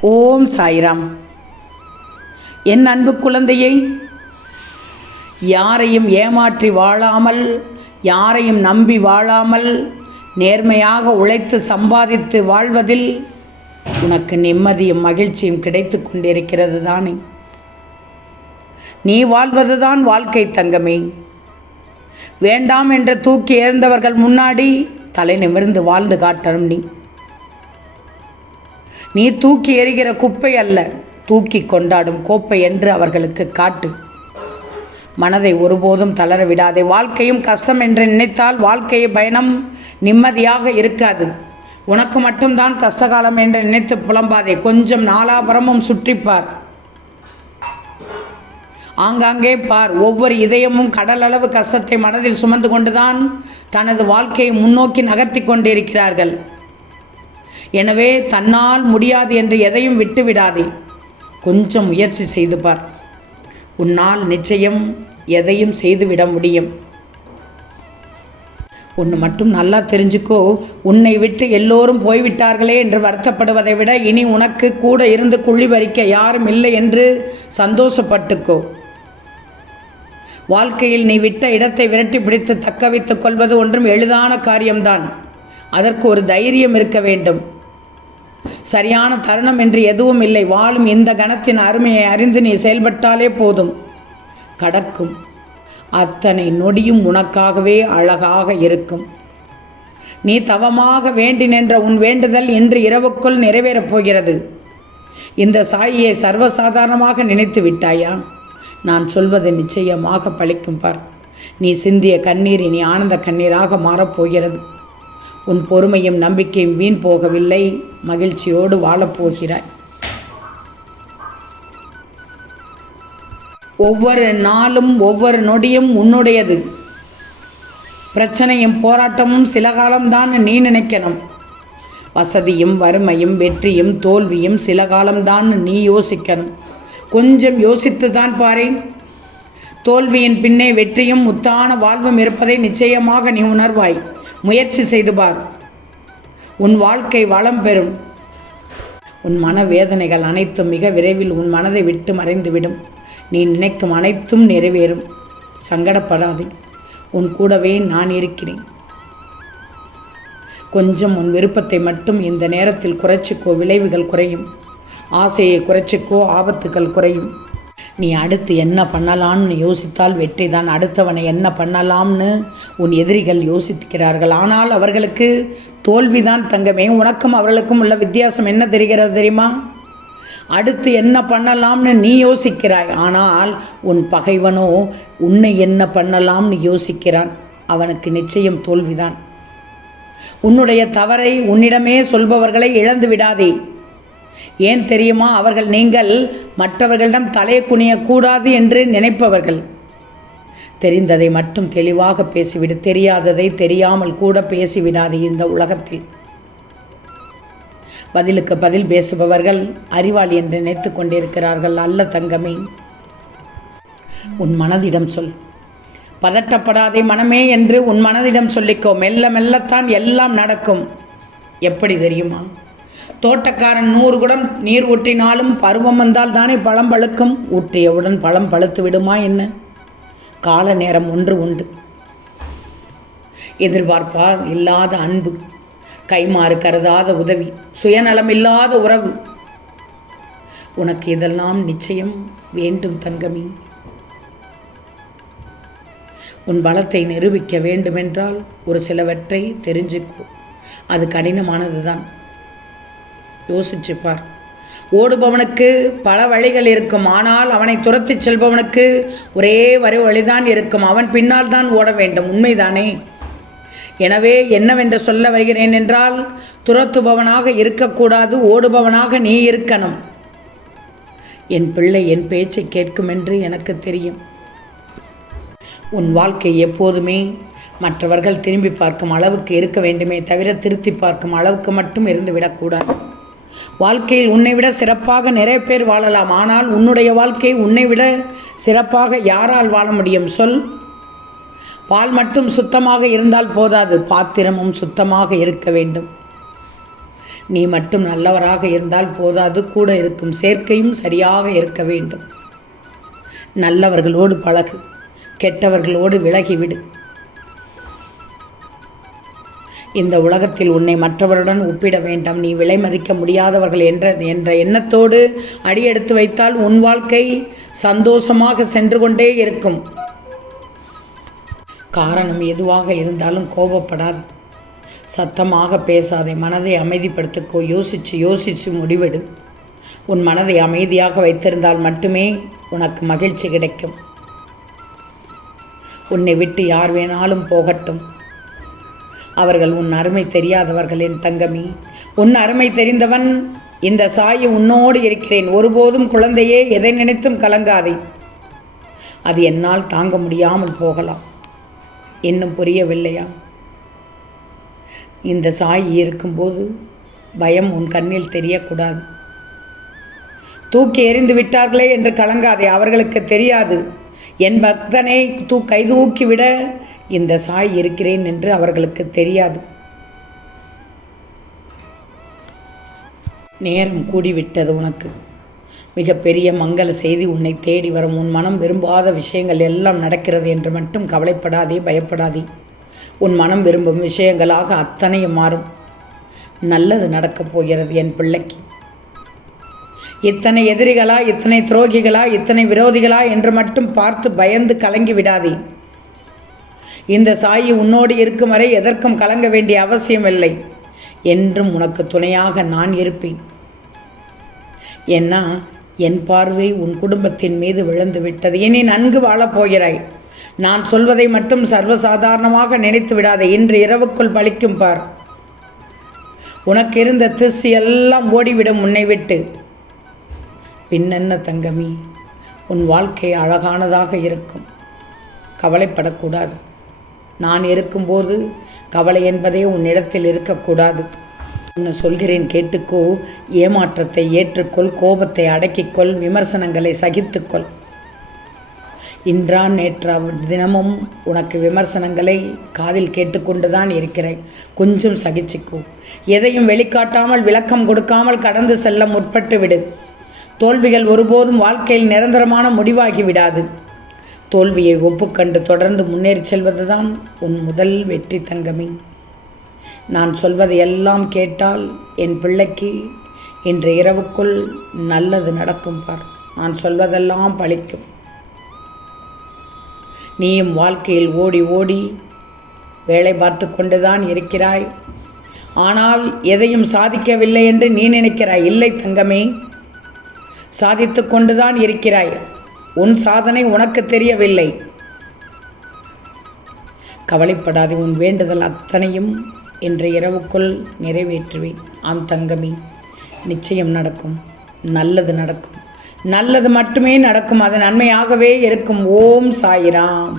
ஓம் சாய்ராம். என் அன்பு குழந்தையை யாரையும் ஏமாற்றி வாழாமல் யாரையும் நம்பி வாழாமல் நேர்மையாக உழைத்து சம்பாதித்து வாழ்வதில் உனக்கு நிம்மதியும் மகிழ்ச்சியும் கிடைத்து கொண்டிருக்கிறது தானே. நீ வாழ்வதுதான் வாழ்க்கை தங்கமே. வேண்டாம் என்று தூக்கி எறிந்தவர்கள் முன்னாடி தலை நிமிர்ந்து வாழ்ந்து காட்டணும் நீ. நீ தூக்கி எறிகிற குப்பை அல்ல. தூக்கி கொண்டாடும் கோப்பை என்று அவர்களுக்கு காட்டு. மனதை ஒருபோதும் தளர விடாதே. வாழ்க்கையும் கஷ்டம் என்று நினைத்தால் வாழ்க்கை பயணம் நிம்மதியாக இருக்காது. உனக்கு மட்டும்தான் கஷ்டகாலம் என்று நினைத்து புலம்பாதே. கொஞ்சம் நாலாபுரமும் சுற்றிப்பார். ஆங்காங்கே பார். ஒவ்வொரு இதயமும் கடலளவு கஷ்டத்தை மனதில் சுமந்து கொண்டுதான் தனது வாழ்க்கையை முன்னோக்கி நகர்த்தி கொண்டிருக்கிறார்கள். எனவே தன்னால் முடியாது என்று எதையும் விட்டுவிடாதே. கொஞ்சம் முயற்சி செய்து பார். உன்னால் நிச்சயம் எதையும் செய்துவிட முடியும். ஒன்று மட்டும் நல்லா தெரிஞ்சுக்கோ. உன்னை விட்டு எல்லோரும் போய்விட்டார்களே என்று வருத்தப்படுவதை விட இனி உனக்கு கூட இருந்து குழி பறிக்க யாரும் இல்லை என்று சந்தோஷப்பட்டுக்கோ. வாழ்க்கையில் நீ விட்ட இடத்தை விரட்டி பிடித்து தக்க வைத்துக் கொள்வது ஒன்றும் எளிதான காரியம்தான். அதற்கு ஒரு தைரியம் இருக்க வேண்டும். சரியான தருணம் என்று எதுவும் இல்லை. வாழும் இந்த கணத்தின் அருமையை அறிந்து நீ செயல்பட்டாலே போதும். கடக்கும். அத்தனை நொடியும் உனக்காகவே அழகாக இருக்கும். நீ தவமாக வேண்டி நின்ற உன் வேண்டுதல் இன்று இரவுக்குள் நிறைவேறப் போகிறது. இந்த சாயியை சர்வசாதாரணமாக நினைத்து விட்டாயா? நான் சொல்வது நிச்சயமாக பழிக்கும் பார். நீ சிந்திய கண்ணீர் இனி ஆனந்த கண்ணீராக மாறப்போகிறது உன் பொறுமையும் நம்பிக்கையும் வீண் போகவில்லை. மகிழ்ச்சியோடு வாழப்போகிறாய். ஒவ்வொரு நாளும் ஒவ்வொரு நொடியும் உன்னுடையது. பிரச்சனையும் போராட்டமும் சில காலம்தான் நீ நினைக்கணும். வசதியும் வறுமையும் வெற்றியும் தோல்வியும் சில காலம்தான் நீ யோசிக்கணும். கொஞ்சம் யோசித்து தான் பாரேன். தோல்வியின் பின்னே வெற்றியும் முத்தான வாழ்வும் இருப்பதை நிச்சயமாக நீ உணர்வாய். முயற்சி செய்து பார். உன் வாழ்க்கை வளம் பெறும். உன் மனவேதனைகள் அனைத்தும் மிக விரைவில் உன் மனதை விட்டு மறைந்துவிடும். நீ நினைக்கும் அனைத்தும் நிறைவேறும். சங்கடப்படாதே. உன் கூடவே நான் இருக்கிறேன். கொஞ்சம் உன் விருப்பத்தை மட்டும் இந்த நேரத்தில் குறைச்சிக்கோ. விளைவுகள் குறையும். ஆசையை குறைச்சிக்கோ. ஆபத்துகள் குறையும். நீ அடுத்து என்ன பண்ணலாம்னு யோசித்தால் வெற்றி தான் அடுத்தவனை என்ன பண்ணலாம்னு உன் எதிரிகள் யோசிக்கிறார்கள். ஆனால் அவர்களுக்கு தோல்விதான் தங்கமே. உனக்கும் அவர்களுக்கும் உள்ள வித்தியாசம் என்ன தெரிகிறது தெரியுமா? அடுத்து என்ன பண்ணலாம்னு நீ யோசிக்கிறாய். ஆனால் உன் பகைவனோ உன்னை என்ன பண்ணலாம்னு யோசிக்கிறான். அவனுக்கு நிச்சயம் தோல்விதான். உன்னுடைய தவறை உன்னிடமே சொல்பவர்களை இழந்து விடாதே. ஏன் தெரியுமா? அவர்கள் நீங்கள் மற்றவர்களிடம் தலையை குனியக்கூடாது என்று நினைப்பவர்கள். தெரிந்ததை மட்டும் தெளிவாக பேசிவிடு. தெரியாததை தெரியாமல் கூட பேசிவிடாது இந்த உலகத்தில். பதிலுக்கு பதில் பேசுபவர்கள் அறிவாளி என்று நினைத்து கொண்டிருக்கிறார்கள். அல்ல தங்கமே. உன் மனதிடம் சொல். பதட்டப்படாதே மனமே என்று உன் மனதிடம் சொல்லிக்கோ. மெல்ல மெல்லத்தான் எல்லாம் நடக்கும். எப்படி தெரியுமா? தோட்டக்காரன் நூறு குடம் நீர் ஊற்றினாலும் பருவம் வந்தால் தானே பழம் பழுக்கும்? ஊற்றியவுடன் பழம் பழுத்து விடுமா என்ன? கால நேரம் ஒன்று உண்டு. எதிர்பார்ப்பா இல்லாத அன்பு கைமாறு கருதாத உதவி சுயநலம் இல்லாத உறவு. உனக்கு இதெல்லாம் நிச்சயம் வேண்டும் தங்கமி. உன் பலத்தை நிரூபிக்க வேண்டுமென்றால் ஒரு சிலவற்றை தெரிஞ்சுக்கோ. அது கடினமானது தான் யோசிச்சுப்பார். ஓடுபவனுக்கு பல வழிகள் இருக்கும். ஆனால் அவனை துரத்தி செல்பவனுக்கு ஒரே வரை வழிதான் இருக்கும். அவன் பின்னால் தான் ஓட வேண்டும். உண்மைதானே? எனவே என்னவென்று சொல்ல வருகிறேன் என்றால் துரத்துபவனாக இருக்கக்கூடாது ஓடுபவனாக நீ இருக்கணும். என் பிள்ளை என் பேச்சை கேட்கும் என்று எனக்கு தெரியும். உன் வாழ்க்கை எப்போதுமே மற்றவர்கள் திரும்பி பார்க்கும் அளவுக்கு இருக்க வேண்டுமே தவிர திருத்தி பார்க்கும் அளவுக்கு மட்டும் இருந்து விடக்கூடாது வாழ்க்கையில் உன்னை விட சிறப்பாக நிறைய பேர் வாழலாம். ஆனால் உன்னுடைய வாழ்க்கை உன்னை விட சிறப்பாக யாரால் வாழ முடியும்? சொல். பால் மட்டும் சுத்தமாக இருந்தால் போதாது. பாத்திரமும் சுத்தமாக இருக்க வேண்டும். நீ மட்டும் நல்லவராக இருந்தால் போதாது. கூட இருக்கும் சேர்க்கையும் சரியாக இருக்க வேண்டும். நல்லவர்களோடு பழகு. கெட்டவர்களோடு விலகிவிடு. இந்த உலகத்தில் உன்னை மற்றவருடன் ஒப்பிட வேண்டாம். நீ விலை மதிக்க முடியாதவர்கள் என்ற என்ற எண்ணத்தோடு அடியெடுத்து வைத்தால் உன் வாழ்க்கை சந்தோஷமாக சென்று கொண்டே இருக்கும். காரணம் எதுவாக இருந்தாலும் கோபப்படாது. சத்தமாக பேசாதே மனதை அமைதிப்படுத்திக்கோ யோசித்து யோசித்து முடிவெடு. உன் மனதை அமைதியாக வைத்திருந்தால் மட்டுமே உனக்கு மகிழ்ச்சி கிடைக்கும். உன்னை விட்டு யார் வேணாலும் போகட்டும். அவர்கள் உன் அருமை தெரியாதவர்கள் என் தங்கமி. உன் அருமை தெரிந்தவன் இந்த சாயி உன்னோடு இருக்கிறேன். ஒருபோதும் குழந்தையே எதை நினைத்தும் கலங்காதே. அது என்னால் தாங்க முடியாமல் போகலாம். இன்னும் புரியவில்லையா? இந்த சாயி இருக்கும்போது பயம் உன் கண்ணில் தெரியக்கூடாது. தூக்கி எறிந்து விட்டார்களே என்று கலங்காதே. அவர்களுக்கு தெரியாது. என் பக்தனை தூ கை தூக்கிவிட இந்த சாய் இருக்கிறேன் என்று அவர்களுக்கு தெரியாது. நேரம் கூடிவிட்டது உனக்கு. மிகப்பெரிய மங்கள செய்தி உன்னை தேடி வரும். உன் மனம் விரும்பாத விஷயங்கள் எல்லாம் நடக்கிறது என்று மட்டும் கவலைப்படாதே பயப்படாதே. உன் மனம் விரும்பும் விஷயங்களாக அத்தனையும் மாறும். நல்லது நடக்கப் போகிறது என் பிள்ளைக்கு. இத்தனை எதிரிகளா இத்தனை துரோகிகளா இத்தனை விரோதிகளா என்று மட்டும் பார்த்து பயந்து கலங்கி விடாதே. இந்த சாயி உன்னோடு இருக்கும் வரை எதற்கும் கலங்க வேண்டிய அவசியமில்லை. என்றும் உனக்கு துணையாக நான் இருப்பேன். ஏன்னா என் பார்வை உன் குடும்பத்தின் மீது விழுந்து விட்டது. இனி நன்கு வாழப் போகிறாய். நான் சொல்வதை மட்டும் சர்வசாதாரணமாக நினைத்து விடாதே. இன்று இரவுக்குள் பழிக்கும் பார். உனக்கு இருந்த திசு எல்லாம் ஓடிவிடும் உன்னை விட்டு. பின்னென்ன தங்கமி? உன் வாழ்க்கை அழகானதாக இருக்கும். கவலைப்படக்கூடாது. நான் இருக்கும்போது கவலை என்பதே உன்னிடத்தில் இருக்கக்கூடாது. ஒன்று சொல்கிறேன் கேட்டுக்கோ ஏமாற்றத்தை ஏற்றுக்கொள் கோபத்தை அடக்கிக்கொள் விமர்சனங்களை சகித்துக்கொள். இன்றான் நேற்றா தினமும் உனக்கு விமர்சனங்களை காதில் கேட்டுக்கொண்டுதான் இருக்கிறேன். கொஞ்சம் சகிச்சுக்கோ. எதையும் வெளிக்காட்டாமல் விளக்கம் கொடுக்காமல் கடந்து செல்ல முற்பட்டு விடு தோல்விகள் ஒருபோதும் வாழ்க்கையில் நிரந்தரமான முடிவாகி விடாது தோல்வியை ஒப்புக்கண்டு தொடர்ந்து முன்னேறி செல்வதுதான் உன் முதல் வெற்றி தங்கமே. நான் சொல்வதை எல்லாம் கேட்டால் என் பிள்ளைக்கு இன்று இரவுக்குள் நல்லது நடக்கும் பார். நான் சொல்வதெல்லாம் பழிக்கும். நீயும் வாழ்க்கையில் ஓடி ஓடி வேலை பார்த்து கொண்டுதான் இருக்கிறாய். ஆனால் எதையும் சாதிக்கவில்லை என்று நீ நினைக்கிறாய். இல்லை தங்கமே. சாதித்து கொண்டுதான் இருக்கிறாய். உன் சாதனை உனக்கு தெரியவில்லை. கவலைப்படாதே உன் வேண்டுதல் அத்தனையும் இன்று இரவுக்குள் நிறைவேற்றுவேன். ஆம் தங்கமி நிச்சயம் நடக்கும். நல்லது நடக்கும். நல்லது மட்டுமே நடக்கும். அது நன்மையாகவே இருக்கும். ஓம் சாயிராம்.